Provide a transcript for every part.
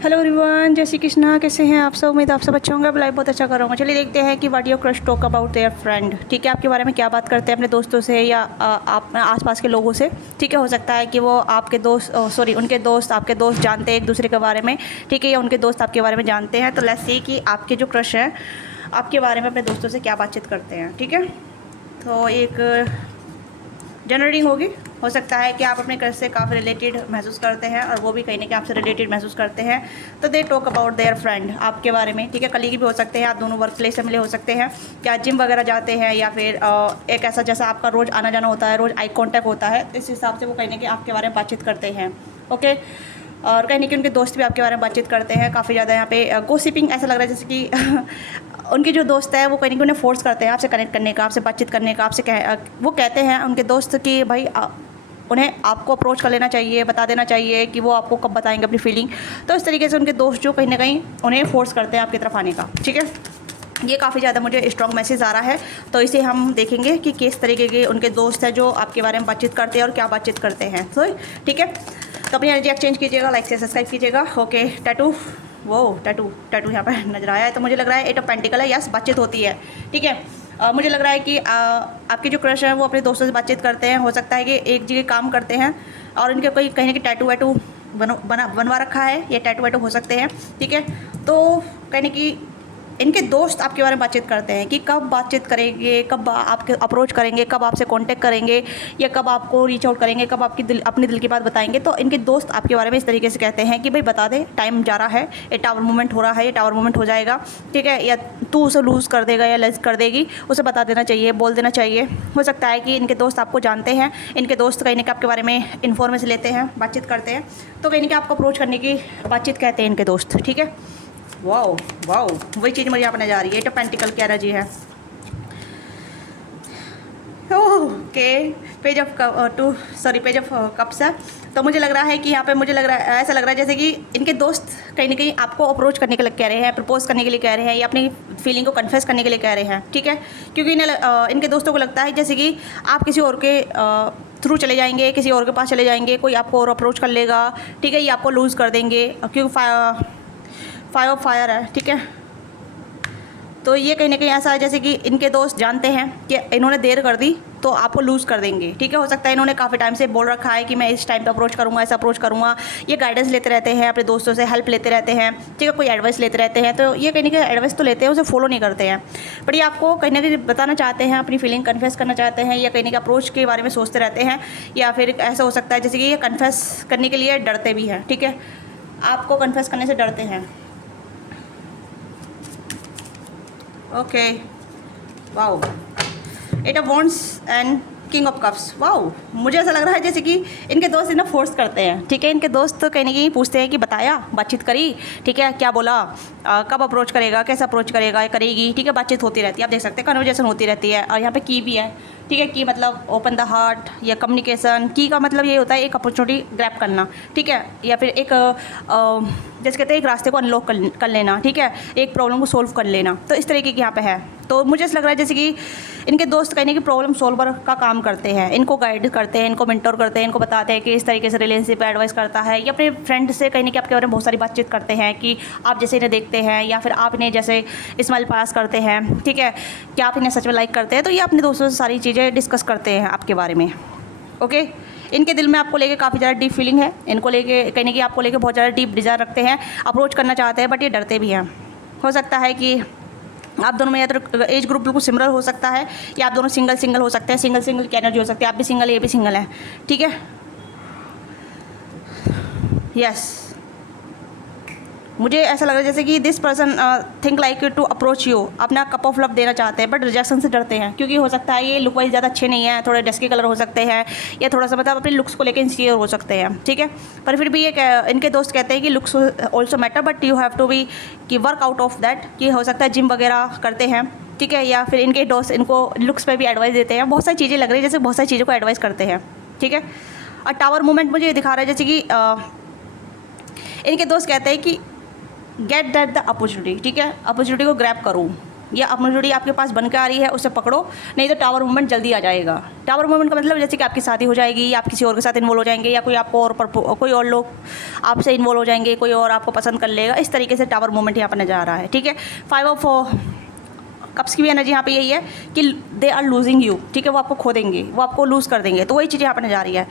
Hello everyone, जय श्री कृष्णा। कैसे हैं आप सब? उम्मीद आप सब अच्छे होंगे। लाइफ बहुत अच्छा करूँगा। चलिए देखते हैं कि what your crush talk about their friend. ठीक है, आपके बारे में क्या बात करते हैं अपने दोस्तों से या आप आसपास के लोगों से। ठीक है, हो सकता है कि वो आपके दोस्त उनके दोस्त आपके दोस्त जानते हैं एक दूसरे के बारे में। ठीक है, या उनके दोस्त आपके बारे में जानते हैं। तो लेट्स सी कि आपके जो क्रश हैं आपके बारे में अपने दोस्तों से क्या बातचीत करते हैं। ठीक है, तो एक जनरलिंग होगी। हो सकता है कि आप अपने क्रश से काफ़ी रिलेटेड महसूस करते हैं और वो भी कहीं ना कहीं आपसे रिलेटेड महसूस करते हैं। तो they talk about their friend आपके बारे में। ठीक है, कलीग भी हो सकते हैं, आप दोनों वर्क प्लेस से मिले हो सकते हैं, क्या जिम वगैरह जाते हैं, या फिर एक ऐसा जैसा आपका रोज़ आना जाना होता है, रोज़ आई कॉन्टैक्ट होता है, इस हिसाब से वो कहीं ना कहीं आपके बारे में बातचीत करते हैं। ओके, और कहीं ना कहीं उनके दोस्त भी आपके बारे में बातचीत करते हैं काफ़ी ज़्यादा। यहाँ पे गोसिपिंग ऐसा लग रहा है जैसे कि उनके जो दोस्त है वो कहीं ना कहीं उन्हें फोर्स करते हैं आपसे कनेक्ट करने का, आपसे बातचीत करने का, वो कहते हैं उनके दोस्त कि भाई उन्हें आपको अप्रोच कर लेना चाहिए, बता देना चाहिए कि वो आपको कब बताएंगे अपनी फीलिंग। तो इस तरीके से उनके दोस्त जो कहीं ना कहीं उन्हें फोर्स करते हैं आपकी तरफ आने का। ठीक है, ये काफ़ी ज़्यादा मुझे स्ट्रॉन्ग मैसेज आ रहा है। तो इसे हम देखेंगे कि किस तरीके के उनके दोस्त हैं जो आपके बारे में बातचीत करते हैं और क्या बातचीत करते हैं। तो ठीक है, तो अपनी एनर्जी एक्सचेंज कीजिएगा, लाइक से सब्सक्राइब कीजिएगा। ओके, टैटू, वो टैटू यहाँ पर नजर आया है। तो मुझे लग रहा है 8 ऑफ पेंटिकल है। यस, बातचीत होती है। ठीक है, मुझे लग रहा है कि आपके जो क्रश हैं वो अपने दोस्तों से बातचीत करते हैं। हो सकता है कि एक जगह काम करते हैं और उनके कोई कहीं ना कहीं टैटू वैटू बनवा रखा है, ये टैटू वैटू हो सकते हैं। ठीक है, तो कहीं ना कहीं इनके दोस्त आपके बारे में बातचीत करते हैं कि कब बातचीत करेंगे, कब आपके अप्रोच करेंगे, कब आपसे कांटेक्ट करेंगे, या कब आपको रीच आउट करेंगे, कब अपने दिल की बात बताएंगे। तो इनके दोस्त आपके बारे में इस तरीके से कहते हैं कि भाई बता दे, टाइम जा रहा है, ये टावर मूवमेंट हो रहा है, ये टावर मूवमेंट हो जाएगा। ठीक है, या तू उसे लूज़ कर देगा या लेस कर देगी, उसे बता देना चाहिए, बोल देना चाहिए। हो सकता है कि इनके दोस्त आपको जानते हैं, इनके दोस्त कहीं ना कहीं आपके बारे में इन्फॉर्मेशन लेते हैं, बातचीत करते हैं। तो कहीं ना कहीं आपको अप्रोच करने की बातचीत कहते हैं इनके दोस्त। ठीक है, वाओ वाओ, वही चीज़ मुझे यहाँ पर नजर आ रही है। 8 ऑफ पेंटिकल की एनर्जी है। ओके, पेज ऑफ कप्स है। तो मुझे लग रहा है कि यहाँ पे मुझे ऐसा लग रहा है जैसे कि इनके दोस्त कहीं ना कहीं आपको अप्रोच करने के लिए कह रहे हैं, प्रपोज करने के लिए कह रहे हैं, या अपनी फीलिंग को कन्फेस करने के लिए कह रहे हैं। ठीक है, क्योंकि इनके दोस्तों को लगता है जैसे कि आप किसी और के थ्रू चले जाएंगे, किसी और के पास चले जाएंगे, कोई आपको और अप्रोच कर लेगा। ठीक है, ये आपको लूज़ कर देंगे क्योंकि फायर है। ठीक है, तो ये कहीं ना कहीं ऐसा है जैसे कि इनके दोस्त जानते हैं कि इन्होंने देर कर दी तो आपको लूज़ कर देंगे। ठीक है, हो सकता है इन्होंने काफ़ी टाइम से बोल रखा है कि मैं इस टाइम पे अप्रोच करूँगा, ऐसा अप्रोच करूँगा। ये गाइडेंस लेते रहते हैं अपने दोस्तों से, हेल्प लेते रहते हैं। ठीक है, कोई एडवाइस लेते रहते हैं। तो ये कहीं ना कहीं एडवाइस तो लेते हैं, उसे फॉलो नहीं करते हैं, बट ये आपको कहीं ना कहीं बताना चाहते हैं, अपनी फीलिंग कन्फेस करना चाहते हैं, या कहीं ना कहीं अप्रोच के बारे में सोचते रहते हैं। या फिर ऐसा हो सकता है जैसे कि ये कन्फेस करने के लिए डरते भी हैं। ठीक है, आपको कन्फेस करने से डरते हैं। Okay, wow, 8 of wands and king of cups. Wow, मुझे ऐसा लग रहा है जैसे कि इनके दोस्त इन्हें फोर्स करते हैं। ठीक है, इनके दोस्त कहीं ना कहीं पूछते हैं कि बताया, बातचीत करी, ठीक है, क्या बोला, कब अप्रोच करेगा, कैसे अप्रोच करेगा, करेगी। ठीक है, बातचीत होती रहती है, आप देख सकते हैं कन्वर्जेशन होती रहती है। और यहाँ पे की भी है। ठीक है, की मतलब ओपन द हार्ट या कम्युनिकेशन। की का मतलब ये होता है एक अपॉर्चुनिटी ग्रैब करना। ठीक है, या फिर एक जैसे कहते हैं एक रास्ते को अनलॉक कर लेना। ठीक है, एक प्रॉब्लम को सोल्व कर लेना। तो इस तरीके की यहाँ पे है। तो मुझे ऐसा लग रहा है जैसे कि इनके दोस्त कहीं ना कहीं प्रॉब्लम सॉल्वर का काम करते हैं, इनको गाइड करते हैं, इनको मेंटर करते हैं, इनको बताते हैं कि इस तरीके से रिलेशनशिप एडवाइस करता है, या अपने फ्रेंड से कहीं ना कहीं आपके बारे में बहुत सारी बातचीत करते हैं कि आप जैसे इन्हें देखते हैं, या फिर आप इन्हें जैसे स्माइल पास करते हैं। ठीक है, क्या आप इन्हें सच में लाइक करते हैं। तो ये अपने दोस्तों से सारी चीज़ें डिस्कस करते हैं आपके बारे में। ओके, इनके दिल में आपको लेके काफ़ी ज़्यादा डीप फीलिंग है, इनको लेके कहीं ना कहीं आपको लेके बहुत ज़्यादा डीप डिज़ायर रखते हैं, अप्रोच करना चाहते हैं, बट ये डरते भी हैं। हो सकता है कि आप दोनों में या तो एज ग्रुप बिल्कुल सिमिलर हो सकता है, या आप दोनों सिंगल हो सकते हैं। सिंगल की एनर्जी हो सकती है, आप भी सिंगल, ये भी सिंगल है। ठीक है, यस, मुझे ऐसा लग रहा है जैसे कि this person think like to approach you, अपना कप ऑफ लव देना चाहते हैं, बट रिजेक्शन से डरते हैं, क्योंकि हो सकता है ये लुक वाइज ज़्यादा अच्छे नहीं है, थोड़े डस्की कलर हो सकते हैं, या थोड़ा सा मतलब अपने लुक्स को लेकर इनसिक्योर हो सकते हैं। ठीक है, पर फिर भी ये इनके दोस्त कहते हैं कि looks also matter, but you have to be कि वर्क आउट ऑफ दैट, कि हो सकता है जिम वगैरह करते हैं। ठीक है, या फिर इनके दोस्त इनको लुक्स पे भी एडवाइस देते हैं। बहुत सारी चीज़ें लग रही है जैसे बहुत सारी चीज़ों को एडवाइस करते हैं। ठीक है, और टावर मूवमेंट मुझे ये दिखा रहा है जैसे कि इनके दोस्त कहते हैं कि गेट दैट द अपॉर्चुनिटी। ठीक है, अपॉर्चुनिटी को ग्रैब करूँ। या अपॉर्चुनिटी आपके पास बनकर आ रही है उसे पकड़ो, नहीं तो टावर मूवमेंट जल्दी आ जाएगा। टावर मूवमेंट का मतलब जैसे कि आपकी शादी हो जाएगी या आप किसी और के साथ इन्वॉल्व हो जाएंगे या कोई आपको और कोई और लोग आपसे इन्वॉल्व हो जाएंगे, कोई और आपको पसंद कर लेगा, इस तरीके से टावर मूवमेंट यहाँ पर नजर आ रहा है। ठीक है, 5 ऑफ कप्स की भी एनर्जी यहाँ पे यही है कि दे आर लूजिंग यू। ठीक है, वो आपको खो देंगे, वो आपको लूज़ कर देंगे, तो वही चीज़ यहाँ पर नजर आ रही है।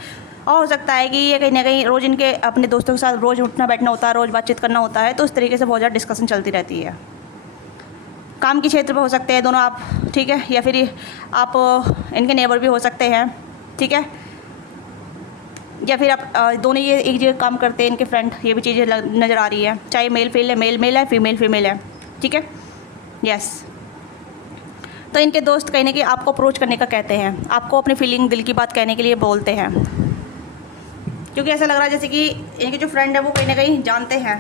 और हो सकता है कि ये कहीं ना कहीं रोज़ इनके अपने दोस्तों के साथ रोज़ उठना बैठना होता है, रोज़ बातचीत करना होता है, तो इस तरीके से बहुत ज़्यादा डिस्कशन चलती रहती है। काम के क्षेत्र पर हो सकते हैं दोनों आप, ठीक है, या फिर आप इनके नेबर भी हो सकते हैं। ठीक है, या फिर आप दोनों ये एक जगह काम करते हैं, इनके फ्रेंड, ये भी चीज़ें नज़र आ रही है। चाहे मेल फील है, मेल मेल है, फीमेल फीमेल है। ठीक है, यस। तो इनके दोस्त कहीं ना कहीं आपको अप्रोच करने का कहते हैं, आपको अपनी फीलिंग, दिल की बात कहने के लिए बोलते हैं, क्योंकि ऐसा लग रहा है जैसे कि इनके जो फ्रेंड है वो कहीं ना कहीं जानते हैं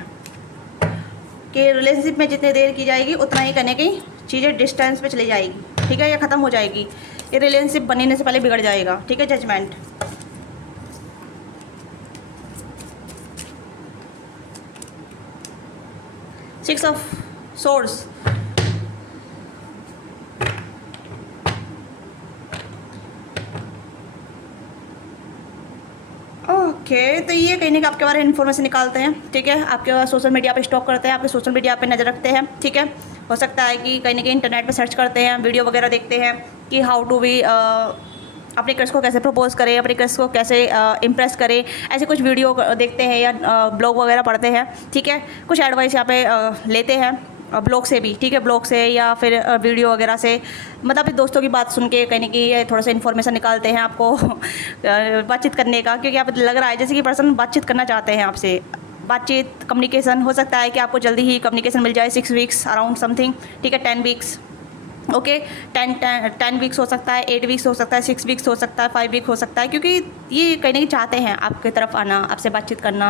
कि रिलेशनशिप में जितनी देर की जाएगी उतना ही कहीं कहीं चीज़ें डिस्टेंस पे चली जाएगी। ठीक है, या ख़त्म हो जाएगी, ये रिलेशनशिप बनने से पहले बिगड़ जाएगा। ठीक है, judgement. Six of swords, okay, तो ये कहीं ना कहीं आपके बारे में इन्फॉर्मेशन निकालते हैं। ठीक है, आपके सोशल मीडिया पे स्टॉक करते हैं, आपके सोशल मीडिया पे नज़र रखते हैं। ठीक है, हो सकता है कि कहीं ना कहीं इंटरनेट पे सर्च करते हैं, वीडियो वगैरह देखते हैं कि हाउ टू बी अपने क्रश को कैसे प्रपोज करें, अपने क्रश को कैसे इम्प्रेस करें, ऐसे कुछ वीडियो देखते हैं या ब्लॉग वगैरह पढ़ते हैं। ठीक है, कुछ एडवाइस यहाँ पे लेते हैं ब्लॉग से भी। ठीक है, ब्लॉग से या फिर वीडियो वगैरह से, मतलब अपने दोस्तों की बात सुन के कहीं ना कहीं थोड़ा सा इन्फॉर्मेशन निकालते हैं आपको बातचीत करने का, क्योंकि आप लग रहा है जैसे कि पर्सन बातचीत करना चाहते हैं आपसे। बातचीत, कम्युनिकेशन, हो सकता है कि आपको जल्दी ही कम्युनिकेशन मिल जाए, 6 वीक्स अराउंड समथिंग। ठीक है, 10 वीक्स, ओके, 10 वीक्स हो सकता है, 8 वीक्स हो सकता है, 6 वीक्स हो सकता है, 5 वीक हो सकता है, क्योंकि ये कहीं ना कहीं चाहते हैं आपकी तरफ आना, आपसे बातचीत करना।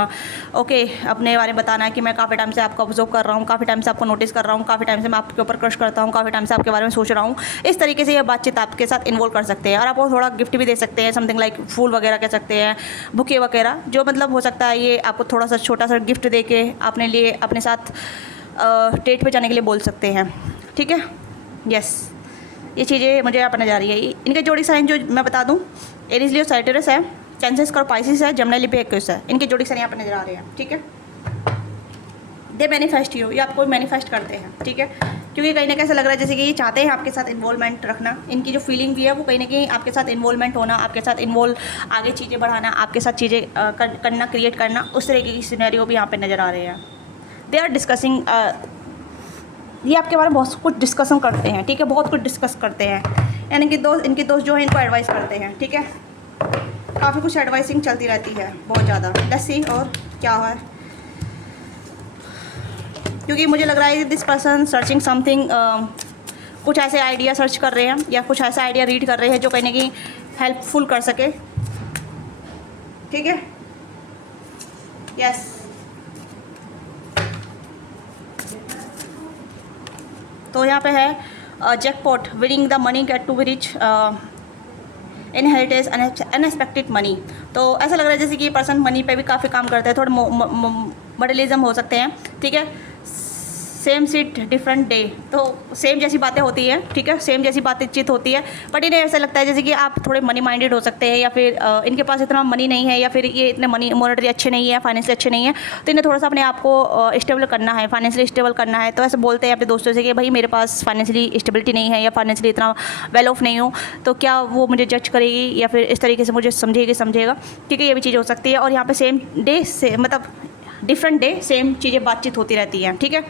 ओके, अपने बारे में बताना कि मैं काफ़ी टाइम से आपको ऑब्जर्व कर रहा हूँ, काफ़ी टाइम से आपको नोटिस कर रहा हूँ, काफ़ी टाइम से मैं आपके ऊपर क्रश करता हूँ, काफ़ी टाइम से आपके बारे में सोच रहा हूँ। इस तरीके से ये बातचीत आपके साथ इन्वॉल्व कर सकते हैं। और आपको थोड़ा गिफ्ट भी दे सकते हैं, समथिंग लाइक फूल वगैरह कह सकते हैं, बुके वगैरह, जो मतलब हो सकता है ये आपको थोड़ा सा छोटा सा गिफ्ट दे के अपने लिए, अपने साथ डेट पे जाने के लिए बोल सकते हैं। ठीक है, यस, ये चीज़ें मुझे यहाँ पर नजर आ रही है। इनके जोड़ी साइन जो मैं बता दूँ, एरीज लियो साइटरस है, कैंसर स्कॉर्पियो पाइसिस है, जमुना लिपि एक्वेरियस है। इनके जोड़ी साइन यहाँ पर नजर आ रहे हैं। ठीक है, दे मैनिफेस्ट यू, ये आपको मैनिफेस्ट करते हैं। ठीक है, क्योंकि कहीं ना कहीं ऐसा लग रहा है जैसे कि ये चाहते हैं आपके साथ इन्वॉल्वमेंट रखना। इनकी जो फीलिंग भी है वो कहीं ना कहीं आपके साथ इन्वॉल्वमेंट होना, आपके साथ इन्वॉल्व, आगे चीज़ें बढ़ाना, आपके साथ चीज़ें करना, क्रिएट करना, उस तरीके की सिनेरियो भी यहाँ पर नज़र आ रहे हैं। दे आर डिस्कसिंग, ये आपके बारे में बहुत कुछ डिस्कशन करते हैं। ठीक है, बहुत कुछ डिस्कस करते हैं, यानी कि इनके दोस्त जो है इनको एडवाइस करते हैं। ठीक है, काफ़ी कुछ एडवाइसिंग चलती रहती है, बहुत ज़्यादा। लेट्स सी और क्या है, क्योंकि मुझे लग रहा है दिस पर्सन सर्चिंग समथिंग, कुछ ऐसे आइडिया सर्च कर रहे हैं या कुछ ऐसा आइडिया रीड कर रहे हैं जो कहीं ना कहीं हेल्पफुल कर सके। ठीक है, यस। तो यहाँ पे है jackpot, winning the money, get to rich, inheritance, unexpected money. तो ऐसा लग रहा है जैसे कि ये पर्सन मनी पे भी काफ़ी काम करते हैं, थोड़े मटेरियलिज्म हो सकते हैं। ठीक है, सेम सीट डिफरेंट डे, तो सेम जैसी बातें होती है। ठीक है, सेम जैसी बातचीत होती है, बट इन्हें ऐसा लगता है जैसे कि आप थोड़े मनी माइंडेड हो सकते हैं, या फिर इनके पास इतना मनी नहीं है, या फिर ये इतने मनी मॉनेटरी अच्छे नहीं है, फाइनेंशियली अच्छे नहीं है, तो इन्हें थोड़ा सा अपने आप को स्टेबल करना है, फाइनेंशियली स्टेबल करना है। तो ऐसे बोलते हैं अपने दोस्तों से कि भाई मेरे पास फाइनेंशियली स्टेबिलिटी नहीं है, या फाइनेंशियली इतना वेल ऑफ नहीं हूँ, तो क्या वो मुझे जज करेगी या फिर इस तरीके से मुझे समझेगा। ठीक है, ये भी चीज़ हो सकती है। और यहाँ पर सेम डे से मतलब डिफरेंट डे सेम चीज़ें बातचीत होती रहती हैं। ठीक है,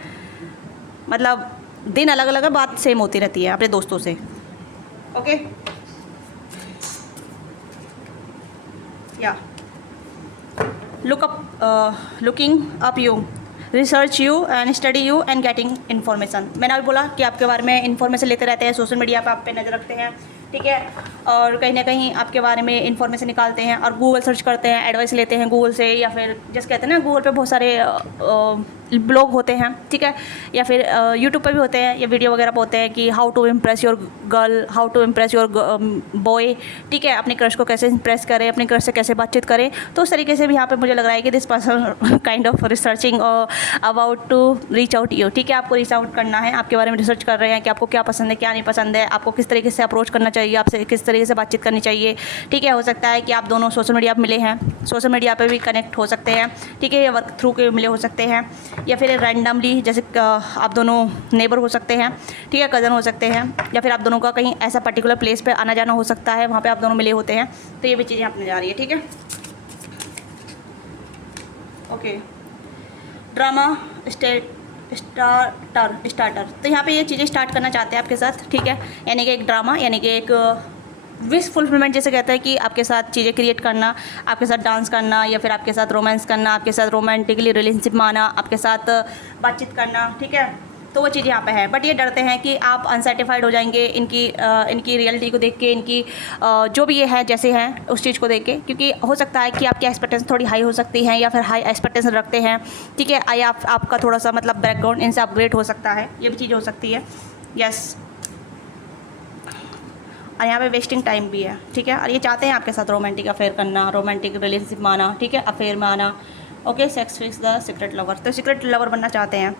मतलब दिन अलग अलग है, बात सेम होती रहती है अपने दोस्तों से। ओके, या looking up you, research you and study you and getting information. मैंने अभी बोला कि आपके बारे में इन्फॉर्मेशन लेते रहते हैं, सोशल मीडिया पे आप पे नज़र रखते हैं। ठीक है, और कहीं ना कहीं आपके बारे में इन्फॉर्मेशन निकालते हैं और गूगल सर्च करते हैं, एडवाइस लेते हैं गूगल से, या फिर जैसे कहते हैं ना गूगल पे बहुत सारे ब्लॉग होते हैं, ठीक है, या फिर यूट्यूब पे भी होते हैं या वीडियो वगैरह पे होते हैं कि how to impress your girl, how to impress your boy, ठीक है, अपने क्रश को कैसे इम्प्रेस करें, अपने क्रश से कैसे बातचीत करें। तो उस तरीके से भी यहाँ पे मुझे लग रहा है कि this person kind of researching about to reach out you, ठीक है, आपको रीच आउट करना है, आपके बारे में रिसर्च कर रहे हैं कि आपको क्या पसंद है, क्या नहीं पसंद है, आपको किस तरीके से अप्रोच करना चाहिए, आपसे किस तरीके से बातचीत करनी चाहिए, ठीक है। हो सकता है कि आप दोनों सोशल मीडिया पर मिले हैं, सोशल मीडिया पर भी कनेक्ट हो सकते हैं, ठीक है, या वर्क थ्रू के मिले हो सकते हैं, या फिर रैंडमली जैसे आप दोनों नेबर हो सकते हैं, ठीक है, कज़न हो सकते हैं, या फिर आप दोनों का कहीं ऐसा पर्टिकुलर प्लेस पे आना जाना हो सकता है, वहाँ पे आप दोनों मिले होते हैं। तो ये भी चीज़ें आपने जा रही है, ठीक है। ओके, ड्रामा स्टार्टर, तो यहाँ पे ये चीज़ें स्टार्ट करना चाहते हैं आपके साथ, ठीक है, यानी कि एक ड्रामा, यानी कि एक विश फुलफिलमेंट जैसे कहते हैं कि आपके साथ चीज़ें क्रिएट करना, आपके साथ डांस करना, या फिर आपके साथ रोमांस करना, आपके साथ रोमांटिकली रिलेशनशिप में आना, आपके साथ बातचीत करना, ठीक है। तो वो चीज़ यहाँ पे है, बट ये डरते हैं कि आप अनसेटिस्फाइड हो जाएंगे इनकी रियलिटी को देख के, इनकी जो भी ये है जैसे हैं उस चीज़ को देख के, क्योंकि हो सकता है कि आपकी एक्सपेक्टेशन थोड़ी हाई हो सकती है, या फिर हाई एक्सपेक्टेशन रखते हैं, ठीक है, या आपका थोड़ा सा मतलब बैकग्राउंड इनसे अपग्रेड हो सकता है, ये भी चीज़ हो सकती है, यस। और यहाँ पे वेस्टिंग टाइम भी है, ठीक है, और ये चाहते हैं आपके साथ रोमांटिक अफेयर करना, रोमांटिक रिलेशनशिप में आना, ठीक है, अफेयर में आना, okay. Sex fix the secret lover, तो सीक्रेट लवर बनना चाहते हैं,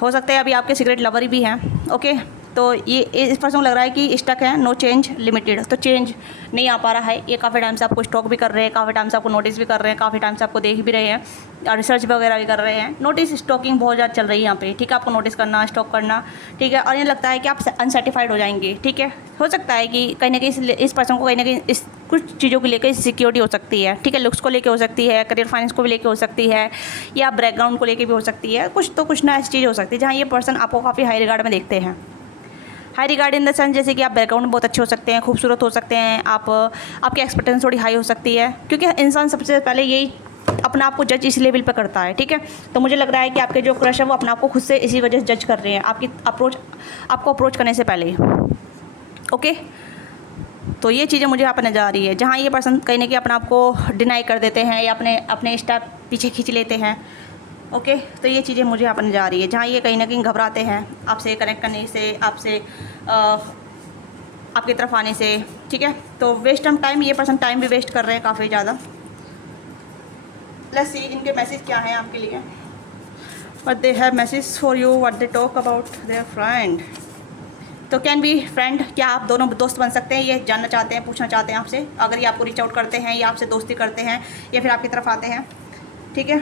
हो सकता है अभी आपके सीक्रेट लवर ही भी हैं, ओके। तो ये इस पर्सन को लग रहा है कि स्टक है, नो चेंज लिमिटेड, तो चेंज नहीं आ पा रहा है, ये काफ़ी टाइम से आपको स्टॉक भी कर रहे हैं, काफ़ी टाइम से आपको नोटिस भी कर रहे हैं, काफ़ी टाइम से आपको देख भी रहे हैं और रिसर्च वगैरह भी कर रहे हैं। नोटिस स्टॉकिंग बहुत ज़्यादा चल रही है यहाँ पे, ठीक है, आपको नोटिस करना, स्टॉक करना, ठीक है, और ये लगता है कि आप अनसेटिस्फाइड हो जाएंगे, ठीक है। हो सकता है कि कहीं ना कहीं इस पर्सन को कहीं ना कहीं इस कुछ चीज़ों को लेकर सिक्योरिटी हो सकती है, ठीक है, लुक्स को लेकर हो सकती है, करियर फाइनेंस को भी लेकर हो सकती है, या बैकग्राउंड को लेकर भी हो सकती है, कुछ ना ऐसी चीज़ हो सकती है जहाँ ये पर्सन आपको काफ़ी हाई रिगार्ड में देखते हैं। High regard in the sense जैसे कि आप बैकग्राउंड बहुत अच्छे हो सकते हैं, खूबसूरत हो सकते हैं, आपकी एक्सपेक्टेशन थोड़ी हाई हो सकती है, क्योंकि इंसान सबसे पहले यही अपना आप को जज इस लेवल पे करता है, ठीक है। तो मुझे लग रहा है कि आपके जो क्रश है वो अपना आप को खुद से इसी वजह से जज कर रहे हैं आपको अप्रोच करने से पहले, ओके। तो ये चीज़ें मुझे यहाँ पर नज़र आ रही है, जहाँ ये पर्सन कहीं ना कहीं अपना आप को डिनाई कर देते हैं या अपने स्टेप पीछे खींच लेते हैं, ओके। तो ये चीज़ें मुझे यहाँ पर नज़र आ रही है, जहाँ ये कहीं ना कहीं घबराते हैं आपसे कनेक्ट करने से, आपसे आपकी तरफ आने से, ठीक है। तो वेस्ट ऑफ टाइम, ये पर्सन टाइम भी वेस्ट कर रहे हैं काफ़ी ज़्यादा। लेट्स सी इनके मैसेज क्या हैं आपके लिए, what they have message for you, what they talk about their friend. तो कैन बी फ्रेंड, क्या आप दोनों दोस्त बन सकते हैं, ये जानना चाहते हैं, पूछना चाहते हैं आपसे, अगर ये आपको रीच आउट करते हैं या आपसे दोस्ती करते हैं या फिर आपकी तरफ आते हैं, ठीक है।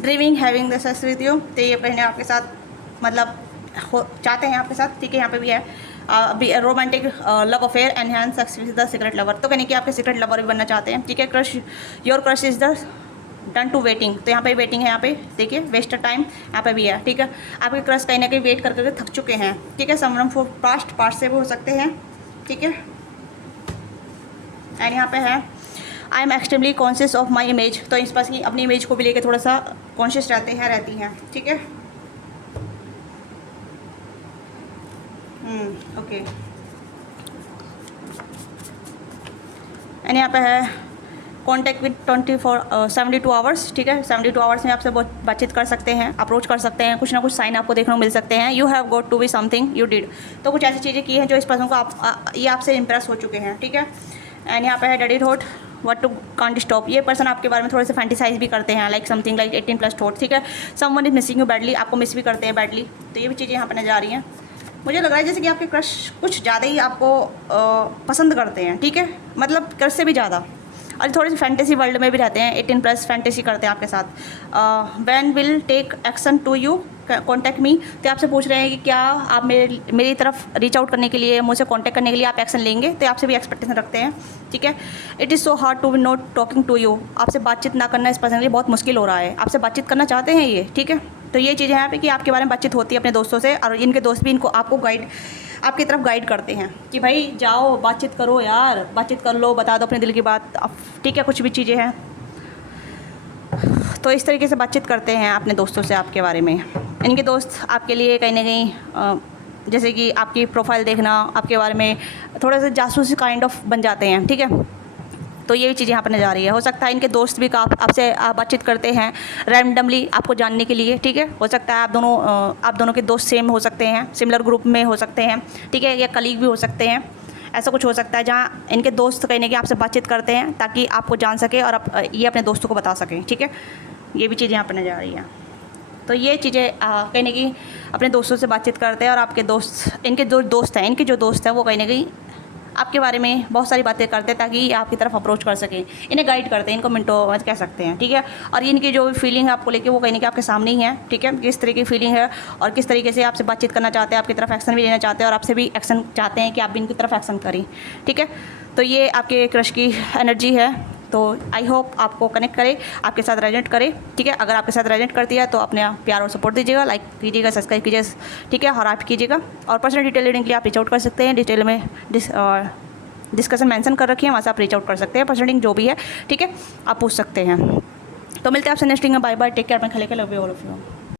Dreaming having the sex with you, तो ये कहने आपके साथ मतलब चाहते हैं आपके साथ, ठीक है, यहाँ पे भी है अभी romantic love affair enhance sex with the secret lover, तो कहने कि आपके सीक्रेट लवर भी बनना चाहते हैं, ठीक है। Crush, your crush is the done to waiting, तो यहाँ पे वेटिंग है, यहाँ पे देखिए वेस्ट टाइम यहाँ पे भी है, ठीक है। आपके क्रश कहीं ना कहीं वेट कर करके थक चुके हैं, ठीक है। समवन फॉर पास्ट से भी हो सकते हैं, ठीक है। एंड यहाँ पे है I am extremely conscious of my image, तो इस पास की अपनी इमेज को भी लेकर थोड़ा सा कॉन्शियस रहती हैं, ठीक है। ओके। एंड यहाँ पे है कॉन्टैक्ट विद 72 आवर्स, ठीक है। 72 आवर्स में आपसे बातचीत कर सकते हैं, अप्रोच कर सकते हैं, कुछ ना कुछ साइन आपको देखने को मिल सकते हैं। You have got to be something you did, तो कुछ ऐसी चीज़ें की हैं जो इस पर्सन को ये आपसे इंप्रेस हो चुके हैं, ठीक है। एंड यहाँ पे है daddy thought what to can't stop, ये पर्सन आपके बारे में थोड़े से फैंटिसाइज भी करते हैं, लाइक समथिंग लाइक 18+ थॉट, ठीक है। Someone is missing you badly, आपको मिस भी करते हैं बैडली, तो ये भी चीज़ें यहाँ पर नजर आ रही हैं। मुझे लग रहा है जैसे कि आपके क्रश कुछ ज़्यादा ही आपको पसंद करते हैं, ठीक है, मतलब क्रश से भी ज़्यादा, और थोड़ी सी फैंटेसी वर्ल्ड में भी रहते हैं, 18+ फैंटेसी करते हैं आपके साथ। When will take action to you contact me, तो आपसे पूछ रहे हैं कि क्या आप मेरी तरफ रीच आउट करने के लिए, मुझसे कॉन्टैक्ट करने के लिए आप एक्शन लेंगे, तो आपसे भी एक्सपेक्टेशन रखते हैं, ठीक है। It is so hard to be not talking to you, आपसे बातचीत ना करना इस पर्सन के लिए बहुत मुश्किल हो रहा है, आपसे बातचीत करना चाहते हैं ये, ठीक है। तो ये चीज़ें यहाँ पे कि आपके बारे में बातचीत होती है अपने दोस्तों से, और इनके दोस्त भी इनको आपकी तरफ गाइड करते हैं कि भाई जाओ बातचीत करो यार, बातचीत कर लो, बता दो अपने दिल की बात, ठीक है, कुछ भी चीज़ें हैं। तो इस तरीके से बातचीत करते हैं अपने दोस्तों से आपके बारे में। इनके दोस्त आपके लिए कहीं ना कहीं जैसे कि आपकी प्रोफाइल देखना, आपके बारे में थोड़ा सा जासूसी काइंड ऑफ बन जाते हैं, ठीक है। तो ये चीज़ यहाँ पर नज़र आ रही है। हो सकता है इनके दोस्त भी आपसे बातचीत करते हैं रैंडमली आपको जानने के लिए, ठीक है। हो सकता है आप दोनों के दोस्त सेम हो सकते हैं, सिमिलर ग्रुप में हो सकते हैं, ठीक है, या कलीग भी हो सकते हैं। ऐसा कुछ हो सकता है जहाँ इनके दोस्त कहीं ना कहीं आपसे बातचीत करते हैं ताकि आपको जान सके और आप ये अपने दोस्तों को बता सकें, ठीक है। ये भी चीज़ यहाँ पर नज़र आ रही है। तो ये चीज़ें कहीं ना कहीं अपने दोस्तों से बातचीत करते हैं और आपके दोस्त, इनके जो दोस्त हैं वो कहीं ना कहीं आपके बारे में बहुत सारी बातें करते हैं ताकि ये आपकी तरफ अप्रोच कर सकें, इन्हें गाइड करते हैं, इनको मिंटो कह सकते हैं, ठीक है। और इनकी जो फीलिंग है आपको लेके वो कहीं ना कहीं आपके सामने ही है, ठीक है। किस तरह की फीलिंग है और किस तरीके से आपसे बातचीत करना चाहते हैं, आपकी तरफ एक्शन भी लेना चाहते हैं और आपसे भी एक्शन चाहते हैं कि आप भी इनकी तरफ एक्शन करें, ठीक है। तो ये आपके क्रश की एनर्जी है। तो आई होप आपको कनेक्ट करे, आपके साथ रेजोनेट करे, ठीक है। अगर आपके साथ रेजोनेट करती है तो अपने प्यार और सपोर्ट दीजिएगा, लाइक कीजिएगा, सब्सक्राइब कीजिए, ठीक है, और आप कीजिएगा। और पर्सनल डिटेल रीडिंग के लिए आप रीच आउट कर सकते हैं, डिटेल में डिस्कशन मेंशन कर रखी है, वहाँ से आप रीच आउट कर सकते हैं। पर्सनल जो भी है, ठीक है, आप पूछ सकते हैं। तो मिलते हैं आपसे नेक्स्ट रीडिंग में। बाय बाय, टेक केयर, मैं खले के love you all of you.